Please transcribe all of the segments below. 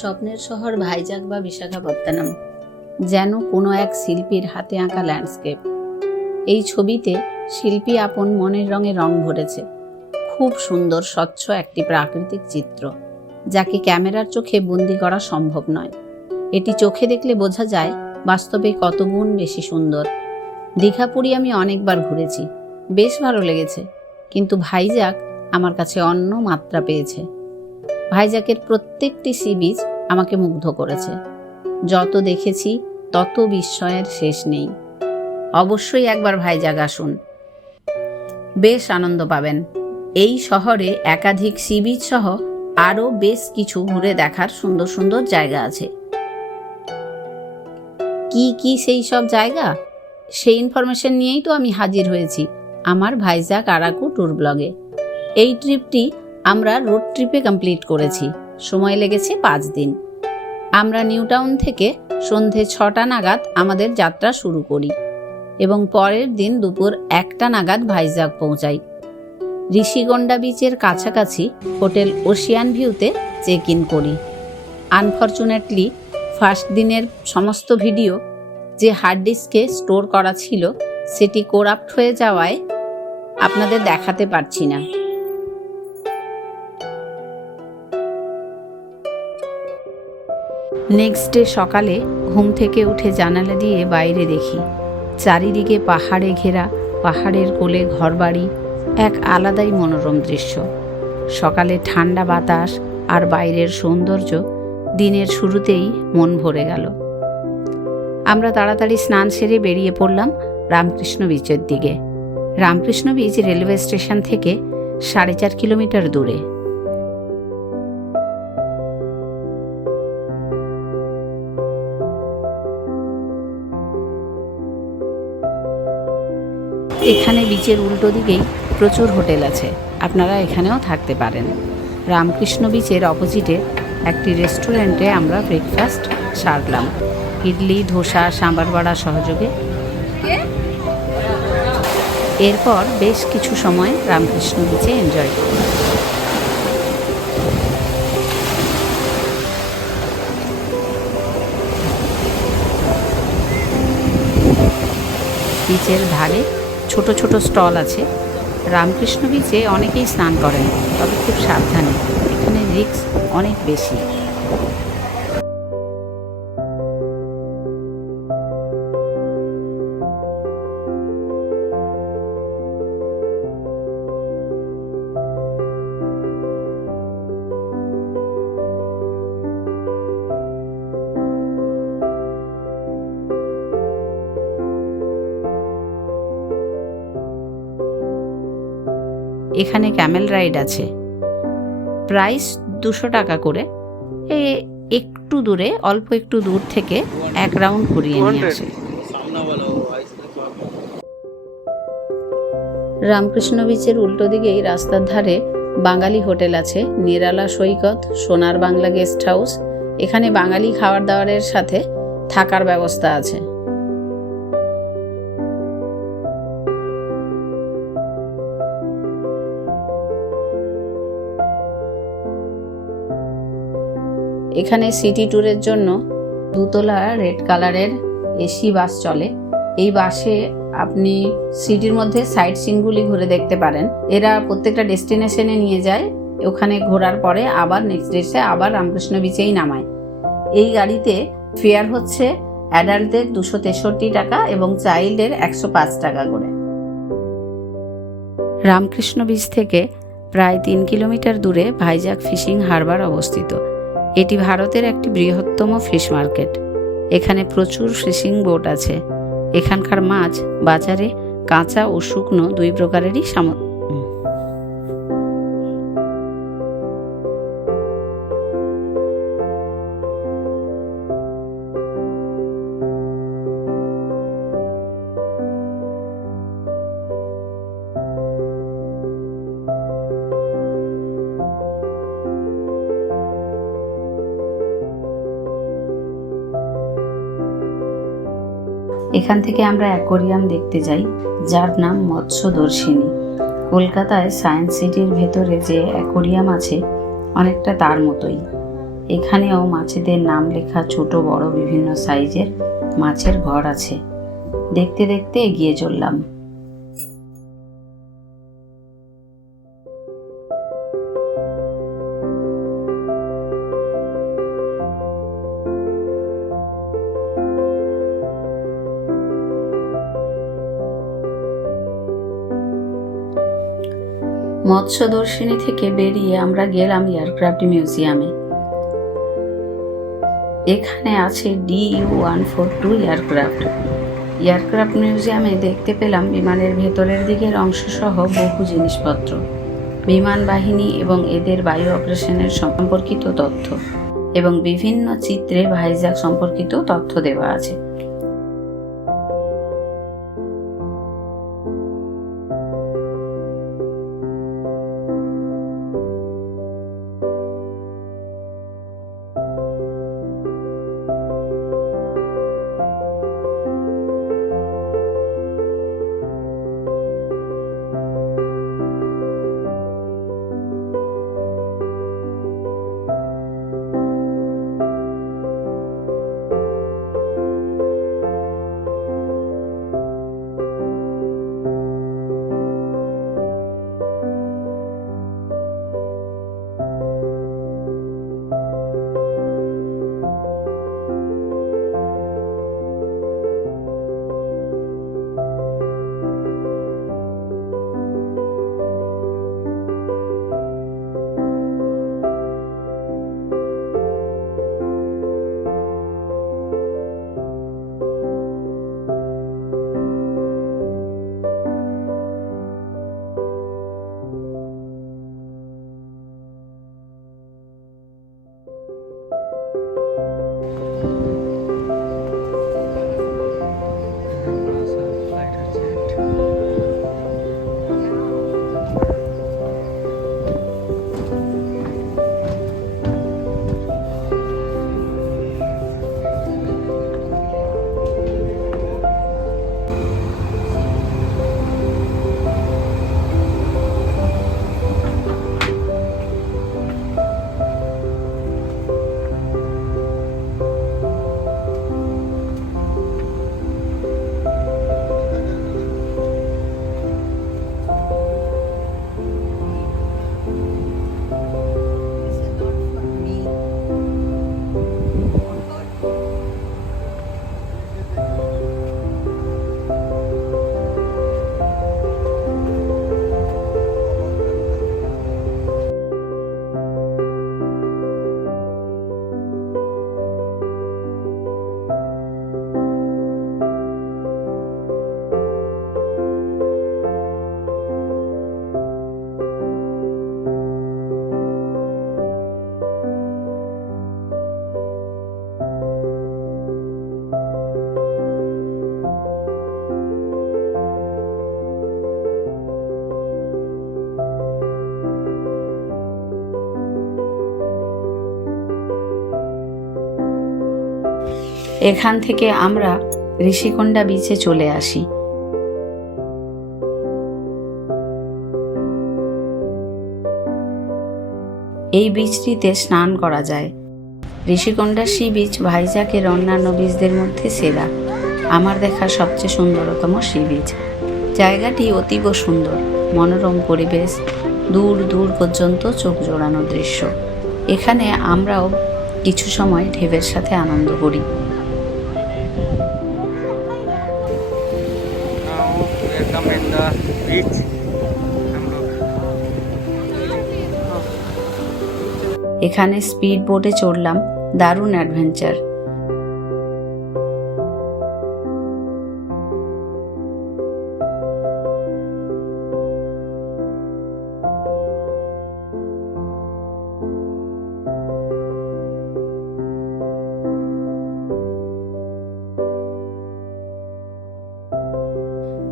স্বপ্নের শহর ভাইজাগ বা বিশাখাপত্তনম, যেন কোনো এক শিল্পীর হাতে আঁকা ল্যান্ডস্কেপ এই ছবিতে শিল্পী আপন মনের রঙে রং ভরেছে। খুব সুন্দর, স্বচ্ছ একটি প্রাকৃতিক চিত্র, যাকে ক্যামেরার চোখে বন্দি করা সম্ভব নয়। এটি চোখে দেখলে বোঝা যায় বাস্তবে কত গুণ বেশি সুন্দর। দীঘাপুরি আমি অনেকবার ঘুরেছি, বেশ ভালো লেগেছে, কিন্তু ভাইজাগ আমার কাছে অন্য মাত্রা পেয়েছে। ভাইজাকের প্রত্যেকটি সি বিচ আমাকে মুগ্ধ করেছে। যত দেখেছি, তত বিস্ময়ের শেষ নেই। অবশ্যই একবার ভাইজাগ আসুন। বেশ আনন্দ পাবেন। এই শহরে একাধিক বিচ সহ আরও বেশ কিছু ঘুরে দেখার সুন্দর সুন্দর জায়গা আছে। কি কি সেই সব জায়গা? সেই ইনফরমেশন নিয়েই তো আমি হাজির হয়েছি আমার ভাইজাগ আরাকু ট্যুর ব্লগে। এই ট্রিপটি আমরা রোড ট্রিপে কমপ্লিট করেছি। সময় লেগেছে পাঁচ দিন। আমরা নিউ টাউন থেকে সন্ধে ছটা নাগাদ আমাদের যাত্রা শুরু করি এবং পরের দিন দুপুর একটা নাগাদ ভাইজাগ পৌঁছাই। ঋষিগন্ডা বিচের কাছাকাছি হোটেল ওশিয়ান ভিউতে চেক ইন করি। আনফর্চুনেটলি ফার্স্ট দিনের সমস্ত ভিডিও যে হার্ড ডিস্কে স্টোর করা ছিল, সেটি কোরাপ্ট হয়ে যাওয়ায় আপনাদের দেখাতে পারছি না। নেক্সট ডে সকালে ঘুম থেকে উঠে জানালা দিয়ে বাইরে দেখি। চারিদিকে পাহাড়ে ঘেরা, পাহাড়ের কোলে ঘরবাড়ি, এক আলাদাই মনোরম দৃশ্য। সকালে ঠান্ডা বাতাস আর বাইরের সৌন্দর্য দিনের শুরুতেই মন ভরে গেল। আমরা তাড়াতাড়ি স্নান সেরে বেরিয়ে পড়লাম রামকৃষ্ণ বীচের দিকে। রামকৃষ্ণ বীচ রেলওয়ে স্টেশন থেকে সাড়ে চার কিলোমিটার দূরে। এখানে বিচের উল্টো দিকেই প্রচুর হোটেল আছে। আপনারা এখানেও থাকতে পারেন। রামকৃষ্ণ বিচের অপোজিটে একটি রেস্টুরেন্টে আমরা ব্রেকফাস্ট সারলাম। ইডলি, ধোসা, সাম্বার বড়া সহযোগে। এরপর বেশ কিছু সময় রামকৃষ্ণ বিচে এনজয় করলাম। বিচের ধারে ছোট ছোট স্টল আছে। রামকৃষ্ণ বিচে অনেকেই স্নান করেন, তবে খুব সাবধানে। এখানে রিক্স অনেক বেশি। এখানে ক্যামেল রাইড আছে। প্রাইস দুশো টাকা করে। এ একটু দূরে, অল্প একটু দূর থেকে এক রাউন্ড ঘুরিয়ে নিয়ে আসে। রামকৃষ্ণ বিচের উল্টো দিকেই রাস্তার ধারে বাঙালি হোটেল আছে, নিরালা সৈকত, সোনার বাংলা গেস্ট হাউস এখানে বাঙালি খাবার দাবারের সাথে থাকার ব্যবস্থা আছে। এখানে সিটি ট্যুরের জন্য দুতলা রেড কালারের এসি বাস চলে। এই বাসে আপনি সিটির মধ্যে সাইট সিনগুলি ঘুরে দেখতে পারেন। এরা প্রত্যেকটা ডেস্টিনেশনে নিয়ে যায়, ওখানে ঘোরার পরে আবার নেক্সট ডেসে আবার রামকৃষ্ণ বিচেই নামায়। এই গাড়িতে ফেয়ার হচ্ছে অ্যাডাল্টদের দুশো তেষট্টি টাকা এবং চাইল্ডের একশো পাঁচ টাকা করে। রামকৃষ্ণ বিচ থেকে প্রায় তিন কিলোমিটার দূরে ভাইজাগ ফিশিং হারবার অবস্থিত। এটি ভারতের একটি বৃহত্তম ফিশ মার্কেট। এখানে প্রচুর ফিশিং বোট আছে। এখানকার মাছ বাজারে কাঁচা ও শুকনো দুই প্রকারেরই সাম এখান থেকে আমরা অ্যাকোরিয়াম দেখতে যাই, যার নাম মৎস্যদর্শিনী। কলকাতায় সায়েন্স সিটির ভেতরে যে অ্যাকোরিয়াম আছে, অনেকটা তার মতোই। এখানেও মাছেদের নাম লেখা ছোট, বড়, বিভিন্ন সাইজের মাছের ঘর আছে। দেখতে দেখতে এগিয়ে চললাম। মৎস্যদর্শিনী থেকে বেরিয়ে আমরা গেলাম এয়ারক্রাফট মিউজিয়ামে। এখানে আছে D U one four two aircraft. Aircraft মিউজিয়ামে দেখতে পেলাম বিমানের ভেতরের দিকের অংশসহ বহু জিনিসপত্র। বিমান বাহিনী এবং এদের বায়ু অপারেশনের সম্পর্কিত তথ্য এবং বিভিন্ন চিত্রে ভাইজাগ সম্পর্কিত তথ্য দেওয়া আছে। এখান থেকে আমরা ঋষিকোণ্ডা বিচে চলে আসি। এই বীচটিতে স্নান করা যায়। ঋষিকোণ্ডা সি বিচ ভাইজাকের অন্যান্য বীজদের মধ্যে সেরা। আমার দেখা সবচেয়ে সুন্দরতম সি বিচ জায়গাটি অতীব সুন্দর, মনোরম পরিবেশ, দূর দূর পর্যন্ত চোখ জোড়ানো দৃশ্য। এখানে আমরাও কিছু সময় ঢেবের সাথে আনন্দ করি। এখানে স্পিড বোটে চড়লাম দারুণ অ্যাডভেঞ্চার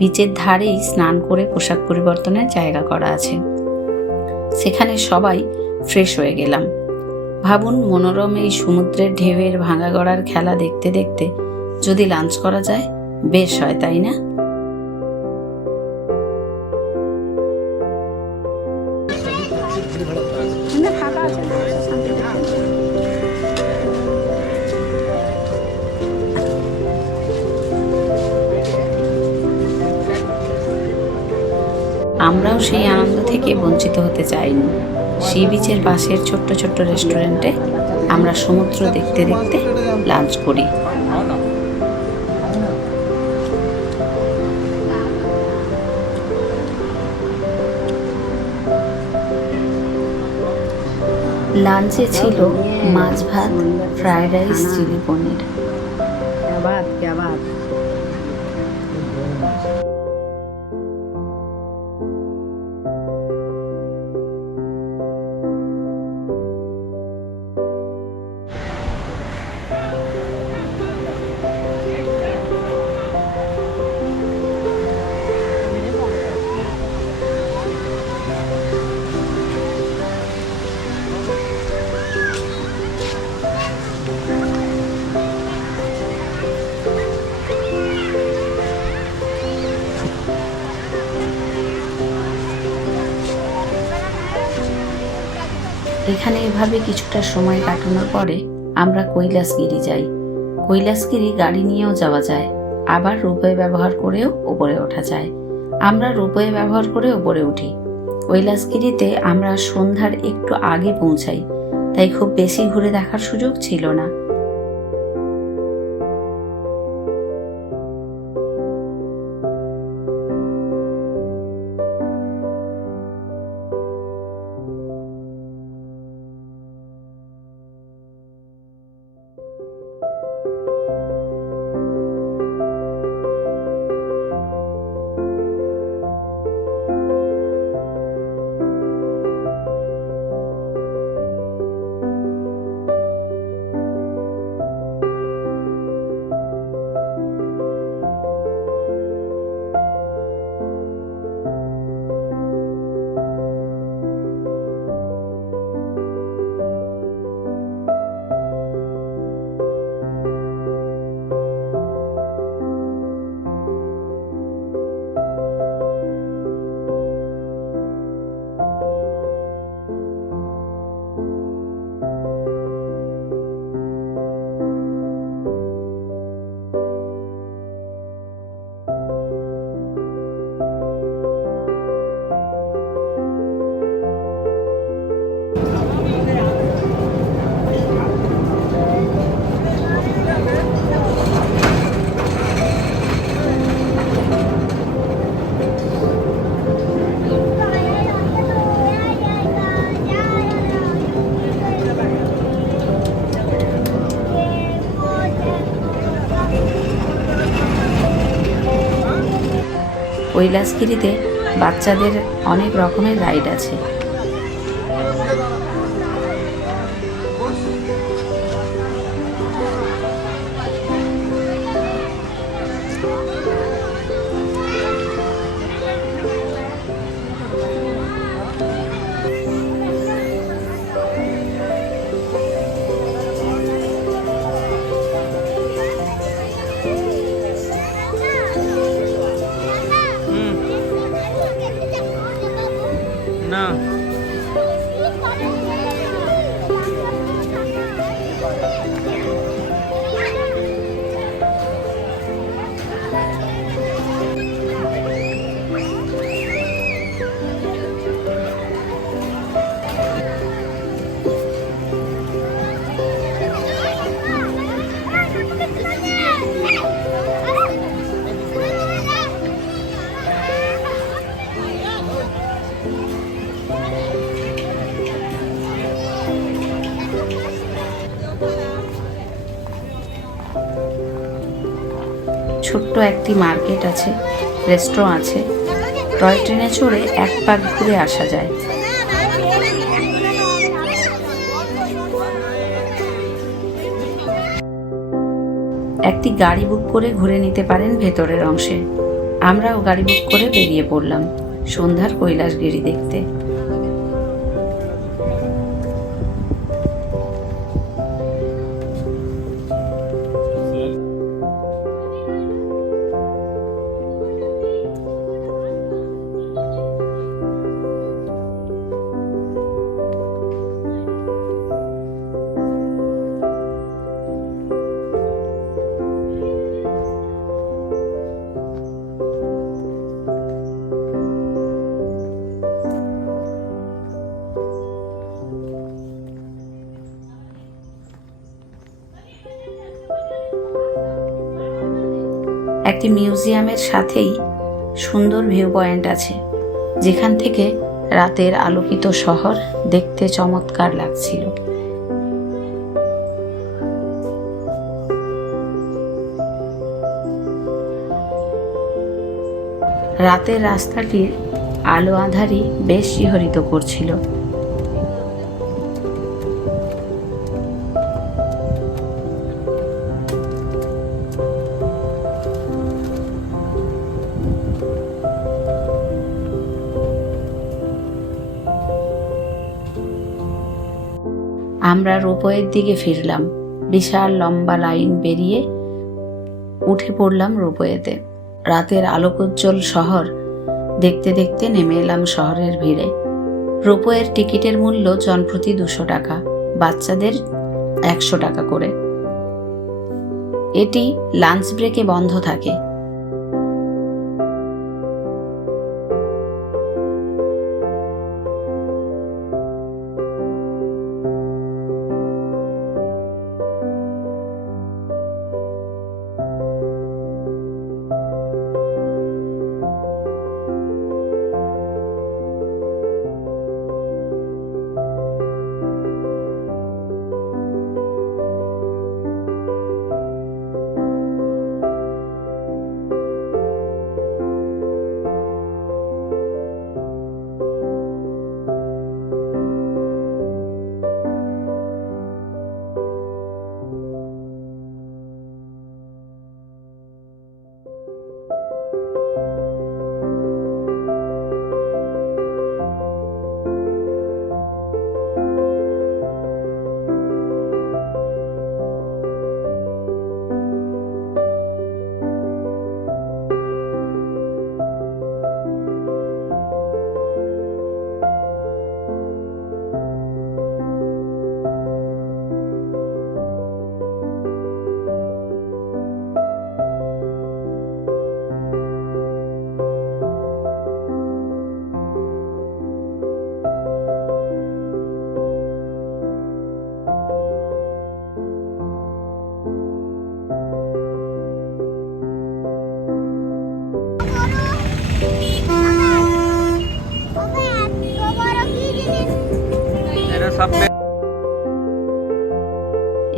বিচের ধারেই স্নান করে পোশাক পরিবর্তনের জায়গা করা আছে। সেখানে সবাই ফ্রেশ হয়ে গেলাম। ভাবুন, মনোরম এই সমুদ্রের ঢেউয়ের ভাঙা গড়ার খেলা দেখতে দেখতে যদি লাঞ্চ করা যায়, বেশ হয়, তাই না? আমরাও সেই আনন্দ থেকে বঞ্চিত হতে চাইনি। সি বিচের পাশের ছোট্ট ছোট্ট রেস্টুরেন্টে আমরা সমুদ্র দেখতে দেখতে লাঞ্চ করি। লাঞ্চে ছিল মাছ ভাত, ফ্রাইড রাইস, চিলি পনির। এখানে এভাবে কিছুটা সময় কাটানোর পরে আমরা কৈলাসগিরি যাই। কৈলাসগিরি গাড়ি নিয়েও যাওয়া যায়, আবার রোপওয়ে ব্যবহার করেও উপরে ওঠা যায়। আমরা রোপওয়ে ব্যবহার করে উপরে উঠি। কৈলাসগিরিতে আমরা সন্ধ্যার একটু আগে পৌঁছাই, তাই খুব বেশি ঘুরে দেখার সুযোগ ছিল না। কৈলাসগিরিতে বাচ্চাদের অনেক রকমের রাইড আছে। একটি মার্কেট আছে রেস্টুরেন্ট আছে। টয় ট্রেনে চড়ে এক পাক ঘুরে আসা যায়। একটি গাড়ি বুক করে ঘুরে নিতে পারেন ভেতরের অংশে। আমরাও গাড়ি বুক করে বেরিয়ে পড়লাম, সন্ধ্যার কৈলাসগিরি দেখতে। একটি মিউজিয়ামের সাথেই সুন্দর ভিউ পয়েন্ট আছে, যেখান থেকে রাতের আলোকিত শহর দেখতে চমৎকার লাগছিল। রাতের রাস্তাটির আলো আধারি বেশ শিহরিত করছিল। আমরা রোপওয়ের দিকে ফিরলাম। বিশাল লম্বা লাইন পেরিয়ে উঠে পড়লাম রোপওয়েতে রাতের আলোকোজ্জ্বল শহর। দেখতে দেখতে নেমে এলাম শহরের ভিড়ে। রোপওয়ের টিকিটের মূল্য জনপ্রতি দুশো টাকা, বাচ্চাদের একশো টাকা করে। এটি লাঞ্চ ব্রেকে বন্ধ থাকে।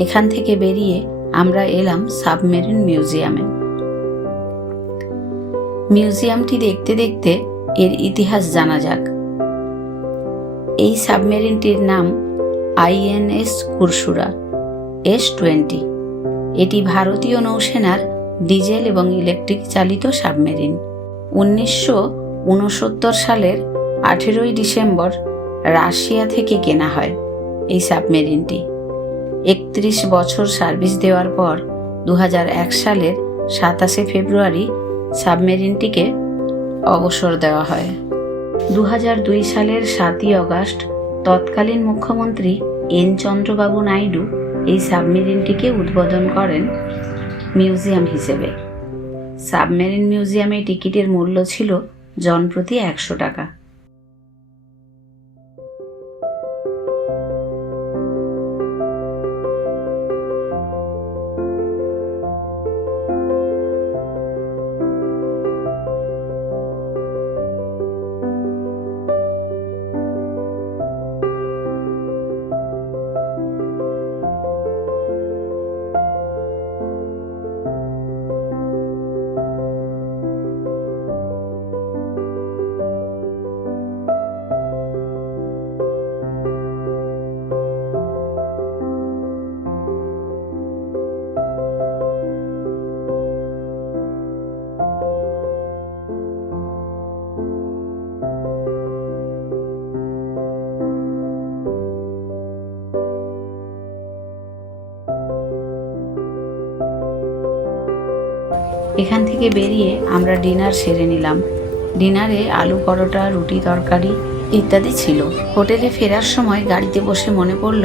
এখান থেকে বেরিয়ে আমরা এলাম সাবমেরিন মিউজিয়ামে। মিউজিয়ামটি দেখতে দেখতে এর ইতিহাস জানা যাক। এই সাবমেরিনটির নাম আইএনএস কুরসুরা এস টোয়েন্টি এটি ভারতীয় নৌসেনার ডিজেল এবং ইলেকট্রিক চালিত সাবমেরিন। উনিশশো উনসত্তর সালের আঠেরোই ডিসেম্বর রাশিয়া থেকে কেনা হয় এই সাবমেরিনটি। একত্রিশ বছর সার্ভিস দেওয়ার পর দু হাজার এক সালের সাতাশে ফেব্রুয়ারি সাবমেরিনটিকে অবসর দেওয়া হয়। দু হাজার দুই সালের সাতই অগাস্ট তৎকালীন মুখ্যমন্ত্রী এন চন্দ্রবাবু নাইডু এই সাবমেরিনটিকে উদ্বোধন করেন মিউজিয়াম হিসেবে। সাবমেরিন মিউজিয়ামে টিকিটের মূল্য ছিল জনপ্রতি একশো টাকা। এখান থেকে বেরিয়ে আমরা ডিনার সেরে নিলাম। ডিনারে আলু পরোটা, রুটি তরকারি ইত্যাদি ছিল। হোটেলে ফেরার সময় গাড়িতে বসে মনে পড়ল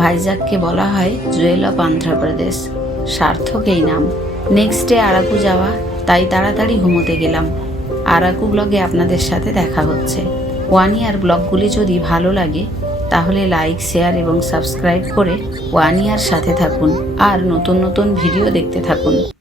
ভাইজাককে বলা হয় জুয়েল অফ অন্ধ্রপ্রদেশ সার্থক এই নাম। নেক্সট ডে আরাকু যাওয়া, তাই তাড়াতাড়ি ঘুমোতে গেলাম। আরাকু ব্লগে আপনাদের সাথে দেখা হচ্ছে। ওয়ান ইয়ার ব্লগগুলি যদি ভালো লাগে, তাহলে লাইক শেয়ার এবং সাবস্ক্রাইব করে ওয়ান ইয়ার সাথে থাকুন। আর নতুন নতুন ভিডিও দেখতে থাকুন।